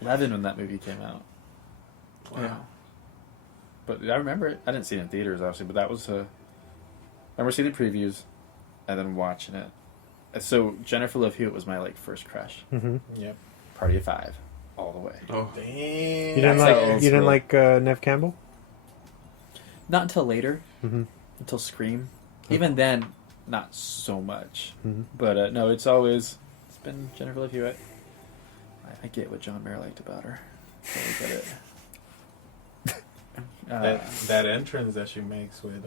11 when that movie came out. Wow. Yeah. But I remember it. I didn't see it in theaters, obviously, but that was I remember seeing the previews and then watching it. And so Jennifer Love Hewitt was my like first crush. Mm-hmm. Yep. Party of 5, all the way. Oh, You damn. didn't That's how like old you didn't school. like Nev Campbell? Not until later, Mm-hmm. until Scream. Even then, not so much. Mm-hmm. But no, it's been Jennifer Love Hewitt. I get what John Mayer liked about her. Totally get it. That entrance that she makes with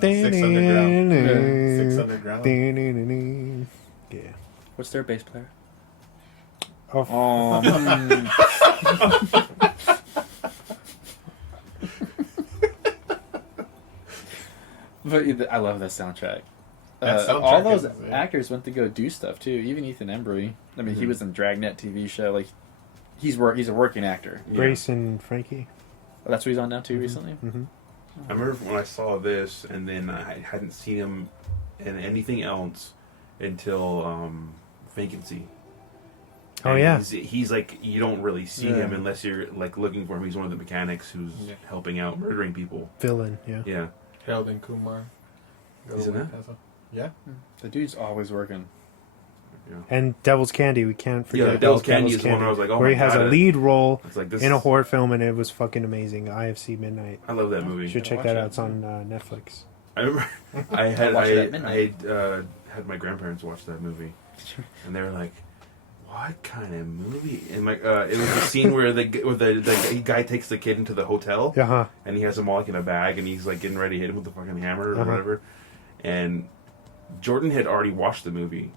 Six Underground. Six Underground. Yeah. What's their bass player? Oh, But I love that soundtrack. That soundtrack All those is, yeah. actors went to go do stuff too. Even Ethan Embry. I mean, he Mhm. was in Dragnet TV show. Like, he's a working actor. Grace and Frankie. Oh, that's what he's on now too recently. Mm-hmm. I remember when I saw this, and then I hadn't seen him in anything else until Vacancy. Oh, And yeah. he's like, you don't really see Yeah. him unless you're like looking for him. He's one of the mechanics who's Yeah. helping out murdering people. Villain, yeah. Yeah, Harold and Kumar. He's in that? Yeah. The dude's always working. yeah. And Devil's Candy, we can't forget Yeah, about Devil's Candy is the one where I was like, oh where my he has God, a lead role It's like this in a horror film, and it was fucking amazing. IFC Midnight. I love that movie. You should check watch that it. out. It's on Netflix. I remember Watch it at midnight. had my grandparents watch that movie, and they were like, "What kind of movie?" And like, it was the scene where the guy takes the kid into the hotel, Uh-huh. and he has him all like in a bag, and he's like getting ready to hit him with the fucking hammer or Uh-huh. whatever. And Jordan had already watched the movie,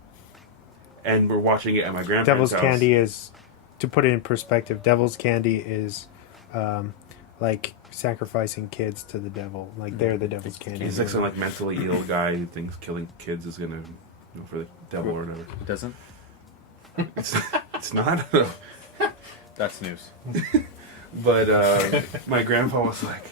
and we're watching it at my grandparents' Devil's house. Candy is, to put it in perspective, Devil's Candy is like sacrificing kids to the devil. Like they're the devil's candy. He's like some like mentally ill guy who thinks killing kids is gonna for the devil or whatever. It doesn't. It's not. That's news. But my grandpa was like,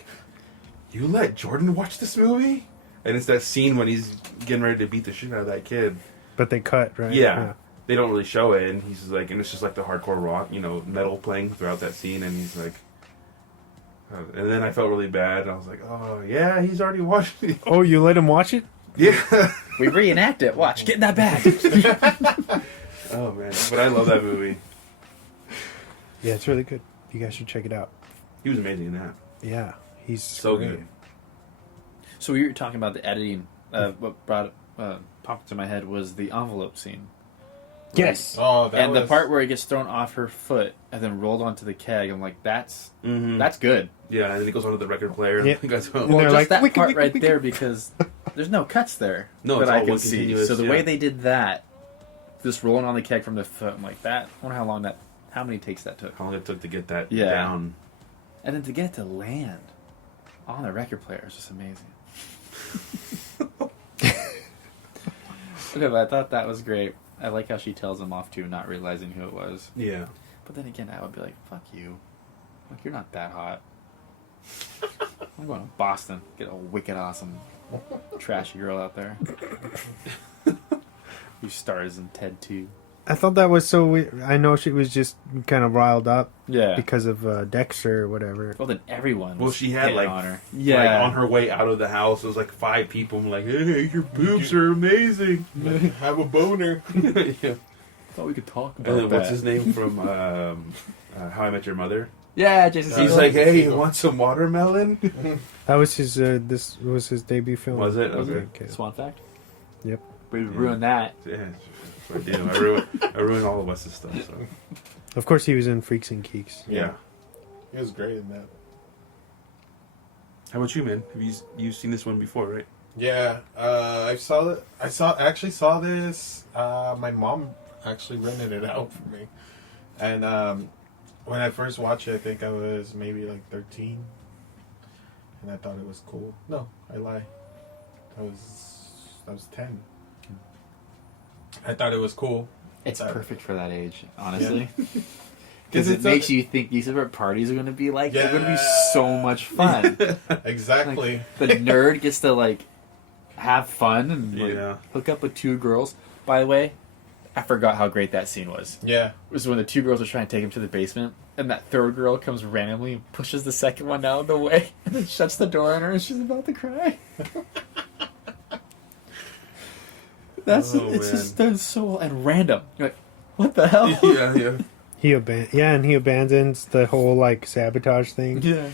"You let Jordan watch this movie?" And it's that scene when he's getting ready to beat the shit out of that kid. But they cut, right? Yeah. They don't really show it, and he's like, and it's just like the hardcore rock, metal playing throughout that scene, and he's like, and then I felt really bad, and I was like, oh yeah, he's already watched it. Oh, you let him watch it? Yeah. We reenact it. Watch. Get in that bag. Oh man, but I love that movie. Yeah, it's really good. You guys should check it out. He was amazing in that. Yeah, he's So great. good. So we were talking about the editing. What popped into my head was the envelope scene. Yes. Oh, that And was... the part where it gets thrown off her foot and then rolled onto the keg. I'm like, that's good. Yeah, and then he goes onto the record player. Yeah. And the guy's And Well, they're just like, that "Wiki, part wiki, right wiki." there, because there's no cuts there No, that it's I all can one see. continuous, So the yeah. way they did that, just rolling on the keg from the foot, I'm like, that. I wonder how many takes that took. How long it took to get that Yeah. down. And then to get it to land on the record player is just amazing. Okay, but I thought that was great. I like how she tells him off too, not realizing who it was. Yeah. But then again, I would be like, fuck you. Like, you're not that hot. I'm going to Boston. Get a wicked awesome trashy girl out there. Who stars in Ted 2. I thought that was so weird. I know she was just kind of riled up Yeah. because of Dexter or whatever. Well, then everyone Well, was she had hitting like on her. like on her way out of the house, there was like 5 people. I'm like, hey, your boobs are amazing. Have a boner. Yeah. Thought we could talk about And then that. what's his name from How I Met Your Mother? Yeah, Jason He's Segel. like, hey, you want some watermelon? That was his. This was his debut film. Was it? Was Okay. it? Swan Fact? Yep. We ruined that. Yeah, I do. I ruined all of Wes's stuff. So Of course, he was in Freaks and Geeks. yeah. He was great in that. How about you, man? Have you've seen this one before, right? Yeah, I saw it. I actually saw this. My mom actually rented it out for me, and when I first watched it, I think I was maybe like 13, and I thought it was cool. No, I lie. I was 10. I thought it was cool. It's Uh, perfect for that age, honestly. Yeah. Because it it's makes you think these are what parties are going to be like. They're going to be Yeah. so much fun. Exactly. The nerd gets to, like, have fun and like, Yeah. hook up with 2 girls. By the way, I forgot how great that scene was. Yeah. It was when the two girls are trying to take him to the basement, and that third girl comes randomly and pushes the second one out of the way, and then shuts the door on her, and she's about to cry. It's man. just that's so and random. You're like, what the hell? Yeah. He abandons the whole like sabotage thing Yeah.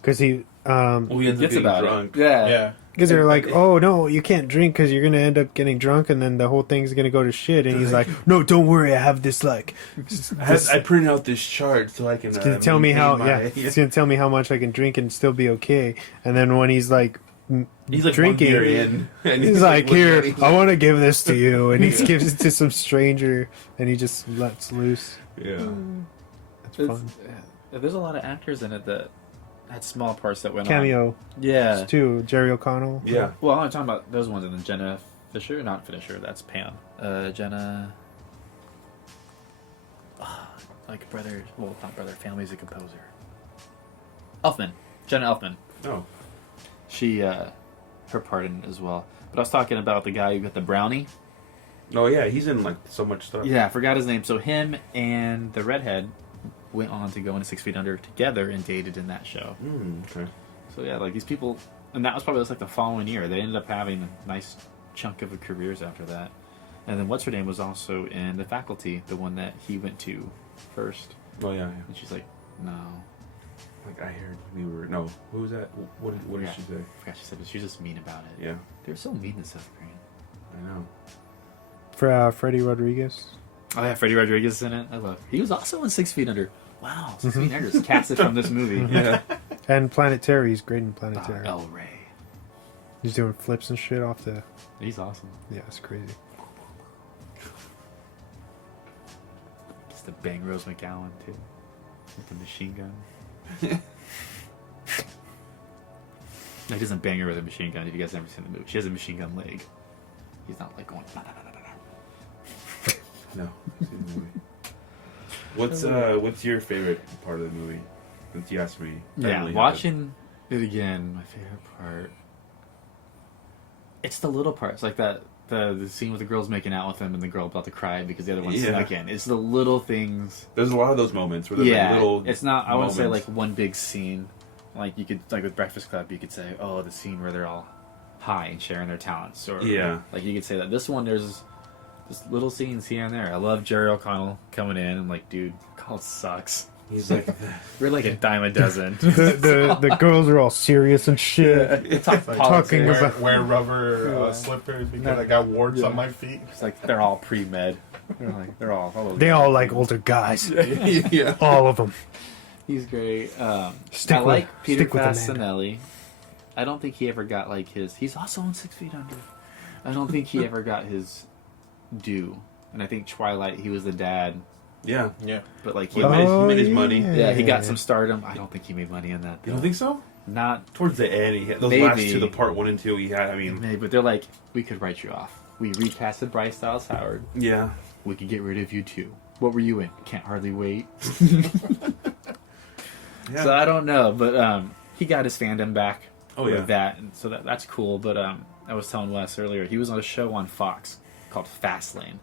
because he Well, he ends up Gets getting about drunk. it. Yeah. Yeah. because they're like, oh no, you can't drink because you're gonna end up getting drunk and then the whole thing's gonna go to shit. And he's like, no, don't worry, I have this like. I printed out this chart so I can. It's gonna tell me how. maintain Yeah, it's gonna tell me how much I can drink and still be okay. And then when he's like. He's like drinking. one beer in, and He's like, here, looking at I want to give this to you, and he gives it to some stranger, and he just lets loose. Yeah. That's fun. There's a lot of actors in it that had small parts that went Cameo on. Yeah. too. Jerry O'Connell. Yeah. Well, I'm talking about those ones, and then Jenna Fisher, not Fisher, that's Pam. Jenna, like brother, well, not brother, family's a composer. Elfman, Jenna Elfman. Oh. She, her part in it as well. But I was talking about the guy who got the brownie. Oh yeah, he's in like so much stuff. Yeah, I forgot his name. So him and the redhead went on to go into 6 Feet Under together and dated in that show. Okay. So yeah, like these people, and that was probably just like the following year. They ended up having a nice chunk of careers after that. And then what's her name was also in The Faculty, the one that he went to first. Oh yeah. And she's like, no. Like I heard we were no. Who was that? What did she say? I forgot she said, but she was just mean about it. Yeah. They were so mean to Seth Green. I know. For Freddie Rodriguez. Oh yeah, Freddie Rodriguez is in it. I love. He was also in 6 Feet Under. Wow, 6 Feet Under is casted from this movie. Yeah. And Planet Terror, he's great in Planet Terror. El Rey. He's doing flips and shit off the. He's awesome. Yeah, it's crazy. Just to bang Rose McGowan too, with the machine gun. No, he doesn't bang her with a machine gun. If you guys have never seen the movie, she has a machine gun leg. He's not like going. Nah, nah, nah, nah, nah. No. I've seen the movie. What's your favorite part of the movie? Since you asked me. I Yeah, really watching it again. My favorite part. It's the little parts, like that. The scene with the girls making out with him and the girl about to cry because the other one snuck in. It's the little things. There's a lot of those moments where there's like little. It's not. I wouldn't say like moments. one big scene. Like you could like with Breakfast Club, you could say, oh, the scene where they're all high and sharing their talents, or Yeah. like you could say that this one there's just little scenes here and there. I love Jerry O'Connell coming in and like, dude, college sucks. He's like, We're like a dime a dozen. The girls are all serious and shit. It's like Talking politics. about- Wear rubber slippers because I got warts on my feet. It's like they're all pre-med. They're all those They guys. all like older guys. yeah. All of them. He's great. Stick I with- like Peter stick with Amanda. Fasinelli. I don't think he ever got like his. He's also on 6 Feet Under. I don't think he ever got his due. And I think Twilight, he was the dad, Yeah. Yeah. but like He made his money. yeah, he got some stardom. I don't think he made money in that. You don't think so? Not Towards the end, he had those Maybe. last two, the part 1 and 2, he had. I mean, maybe, but they're like, we could write you off. We recasted Bryce Dallas Howard. yeah. We could get rid of you too. What were you in? Can't hardly wait. Yeah. So I don't know, but he got his fandom back Oh, yeah. with that, and so that's cool. But I was telling Wes earlier, he was on a show on Fox called Fastlane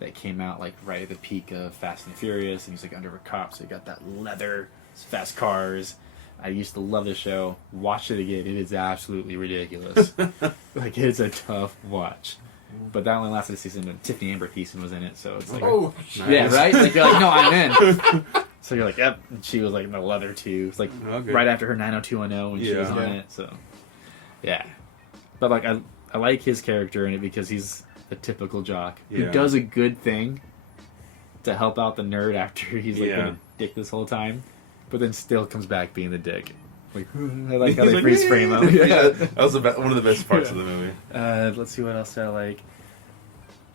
that came out like right at the peak of Fast and Furious, and he's like undercover cop, so he got that leather, fast cars. I used to love the show. Watch it again; it is absolutely ridiculous. Like it's a tough watch. But that only lasted a season, and Tiffany Amber Thiessen was in it, so it's like, Oh, yeah, right? Like you're like, no, I'm in. So you're like, yep. And she was like in the leather too. It's like Okay. right after her 90210 when she was Yeah. on it. So yeah, but like I like his character in it because he's a typical jock who Yeah. does a good thing to help out the nerd after he's like Yeah. been a dick this whole time, but then still comes back being the dick. Like I like how He's they like, freeze frame him. Yeah. That was one of the best parts of the movie. Let's see what else I like.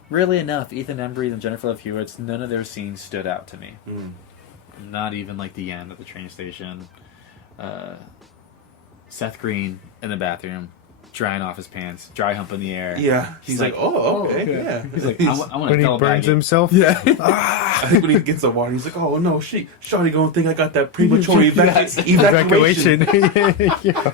Really enough, Ethan Embry and Jennifer Love Hewitt, none of their scenes stood out to me. Mm. Not even like the end at the train station. Seth Green in the bathroom, drying off his pants, dry hump in the air. Yeah. He's like, oh, okay, okay. yeah. He's like, I want When to he burns himself. Yeah. I think when he gets the water, he's like, oh no, shawty gonna think I got that premature evacuation. Evacuation. Yeah.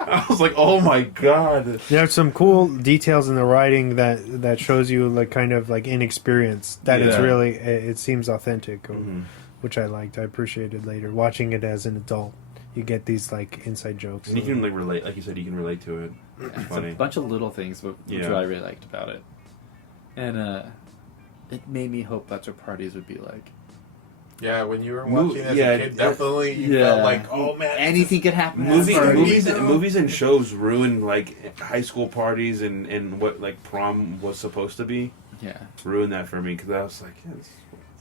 I was like, oh my god. There's some cool details in the writing that shows you like kind of like inexperience. That it's Yeah. really it seems authentic, Mhm. which I liked. I appreciated later watching it as an adult. You get these like inside jokes. And you can like relate, like you said, you can relate to it. It's It's funny. a bunch of little things, which Yeah. I really liked about it. And it made me hope that's what parties would be like. Yeah, when you were Mo- watching as yeah, a kid, definitely you yeah. felt like, oh man, Anything could happen. at Movies, a party. movies and shows ruin like high school parties and what like prom was supposed to be. Yeah. Ruined that for me because I was like, yeah,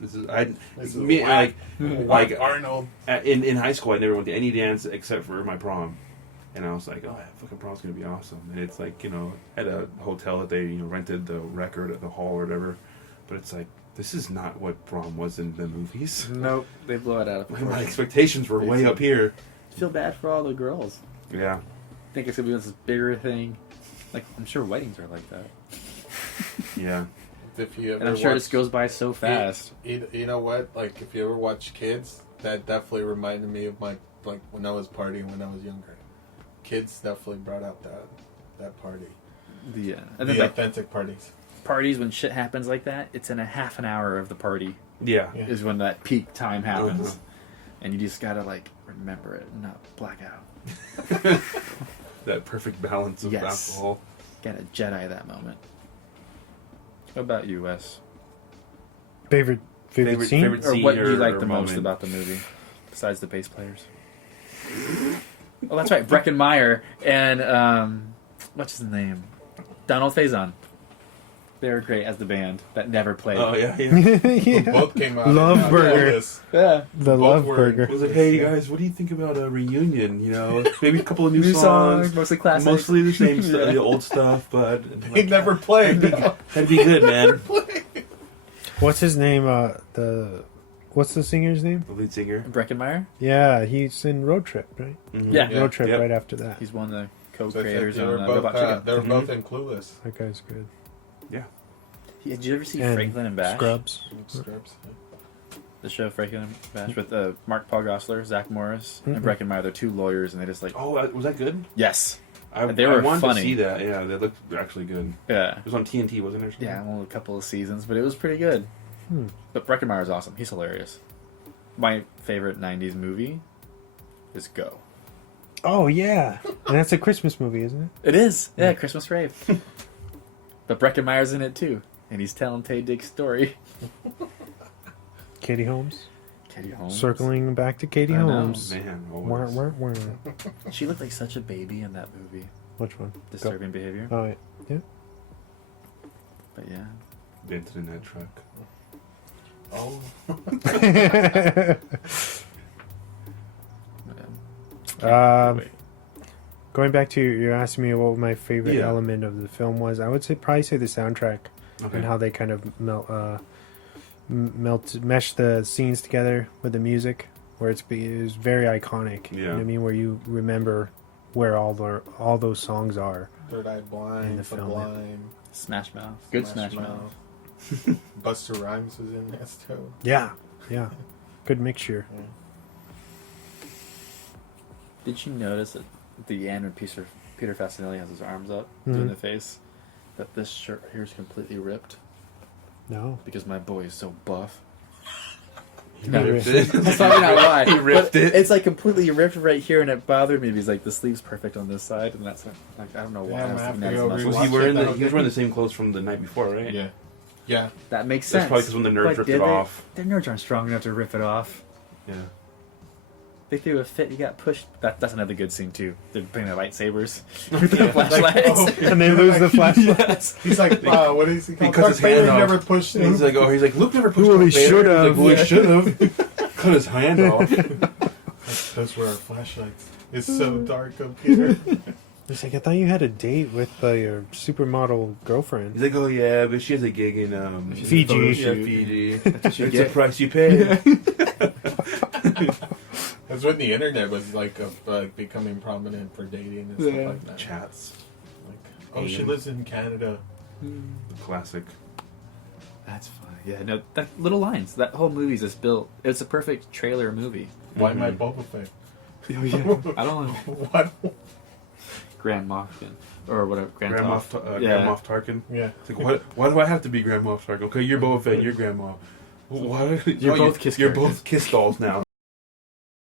this is I This is me, whack. like Arnold. in high school I never went to any dance except for my prom, and I was like, oh, yeah, fucking prom's gonna be awesome. And it's like, you know, at a hotel that they rented the record at the hall or whatever, but it's like, this is not what prom was in the movies. Nope. They blow it out of My proportion. expectations were way up here. I feel bad for all the girls. Yeah. I think it's gonna be this bigger thing. Like, I'm sure weddings are like that. Yeah. If you ever And I'm sure watch- this goes by so fast. You know what? Like, if you ever watch Kids, that definitely reminded me of my like when I was partying when I was younger. Kids definitely brought out that party. And then The like authentic parties. parties, when shit happens like that, it's in a half an hour of the party Yeah. Yeah. is when that peak time happens. Uh-huh. And you just gotta like remember it and not black out. That perfect balance of Yes. alcohol. Gotta Jedi that moment. What about you, Wes? favorite scene. Or what do you like or the most moment? about the movie, besides the bass players? Oh, that's right, Breckenmeyer and what's his name? Donald Faison. They were great as the band that never played. Oh yeah, yeah. Yeah. Both came out. Love in, Burger. August. Yeah. The Both Love were- Burger. I was like, hey guys, what do you think about a reunion? You know, maybe a couple of new, New songs, songs, mostly classics. mostly the same stuff, Yeah. the old stuff, but He like, never played. that'd be good, man. What's his name? What's the singer's name? The lead singer. Breckenmeyer? Yeah, he's in Road Trip, right? Mhm. Yeah. Yeah. Road Trip Yep. right after that. He's one of the So I think co-creators they were on both. Robot Chicken. They were Mhm. both in Clueless. That guy's good. Did you ever see And Franklin and Bash? Scrubs. Scripts. The show Franklin and Bash with Mark Paul Gosselaar, Zach Morris, and Mm-mm. Breckenmeyer. They're two lawyers, and they just like Oh, was that good? yes, I, They I were wanted funny. to see that. Yeah, they looked actually good. yeah, It was on TNT, wasn't it? Or something? yeah. Only a couple of seasons, but it was pretty good. Hmm. But Breckenmeyer's awesome. He's hilarious. My favorite '90s movie is Go. Oh yeah, and that's a Christmas movie, isn't it? It is, yeah, Christmas Rave. But Breckenmeyer's in it too, and he's telling Tay Diggs' story. Katie Holmes. Katie Holmes. Circling back to Katie I know. Holmes. Man, Wah, always. wah, wah. She looked like such a baby in that movie. Which one? Disturbing Behavior. Oh yeah. But yeah. Dented in that truck. Oh. Um, Going back to you're asking me what my favorite Yeah. element of the film was. I would probably say the soundtrack Okay. and how they kind of mesh the scenes together with the music, where it was very iconic. You know what I Yeah. mean, where you remember where all those songs are. Third Eye In Blind, the The film, Blind, Smash Mouth. Good Smash Mouth. Buster Rhymes was in this too. Yeah, yeah, good mixture. Did you notice at the end when Peter Fasinelli has his arms up Mhm. doing the face, that this shirt here is completely ripped No, because my boy is so buff? He No. ripped it. That's probably not why. He ripped but it. It's like completely ripped right here, and it bothered me because like the sleeve's perfect on this side, and that's like I don't know why. Yeah, I was man, thinking I that's feel muscle. Was Watch he wearing it, he was wearing the same clothes from the night before, right? Yeah. Yeah. That makes That's sense. probably because when the nerds But ripped did it they? off. Their nerds aren't strong enough to rip it off. Yeah. They threw a fit. He got pushed. That's another good scene too. They're putting their lightsabers with the Like, flashlights. oh, and they lose the flashlight. Yes. He's like, what is he He called? cuts his Darth Vader hand off. never pushed And he's Luke. like, Luke never pushed Well, he Darth Vader." should He's like, have. well, Yeah. he should have. Cut his hand off. Those were our flashlights. It's so dark up here. It's like I thought you had a date with your supermodel girlfriend. He's like, oh yeah, but she has a gig in Fiji. photo shoot. Fiji. It's you the get. price you pay. That's when the internet was like becoming prominent for dating and stuff Yeah. like that. Chats. Like, oh, she AM. lives in Canada. Classic. That's funny. Yeah, no, that little lines. That whole movie's just built. It's a perfect trailer movie. Why my Mhm. Boba Fett? I don't know. What? Grand Moff or whatever. Grand Moff. Grand Moff Tarkin. Yeah. It's like, what? Why do I have to be Grand Moff Tarkin? Okay, you're Boba Fett. You're Grand Moff. What? You're both Kiss You're characters. both Kiss dolls now.